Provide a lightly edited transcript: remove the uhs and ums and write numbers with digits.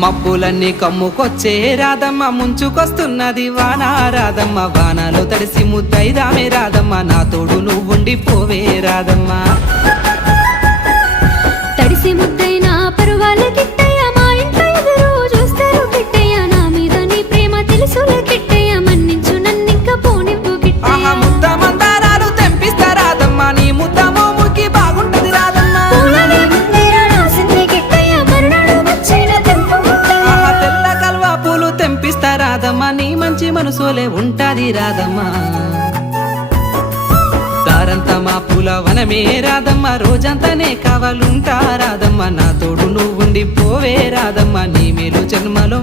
మబ్బులన్నీ కమ్ముకొచ్చే రాధమ్మ ముంచుకొస్తున్నది వాన రాధమ్మ వానలో తడిసి ముద్దైదామే రాధమ్మ నా తోడు నువ్వుండి పోవే రాధమ్మ తడిసి ముద్దైనా పరువాల కిట్టయ్య మా ఇంట్లో ఎదురు చూస్తారు కిట్టయ్య నా మీద నీ ప్రేమ తెలుసులే కిట్టయ్య మన్నించు నన్నింక పోనివ్వు కిట్టయ్య ముద్ద మందారాలు తెంపిస్తా రాధమ్మ నీ ముద్ద మోముకి బాగుంటది రాధమ్మ తెల్ల కల్వా పూలు తెంపిస్తా రాధమ్మ నీ మంచి మనసులే ఉంటాది రాధమ్మ దారంతా మా పూల వనమే రాధమ్మ రోజంతానే కావాలుంటా రాధమ్మ నా తోడు నువ్వుండి పోవే రాధమ్మ నీ మేలు జన్మలో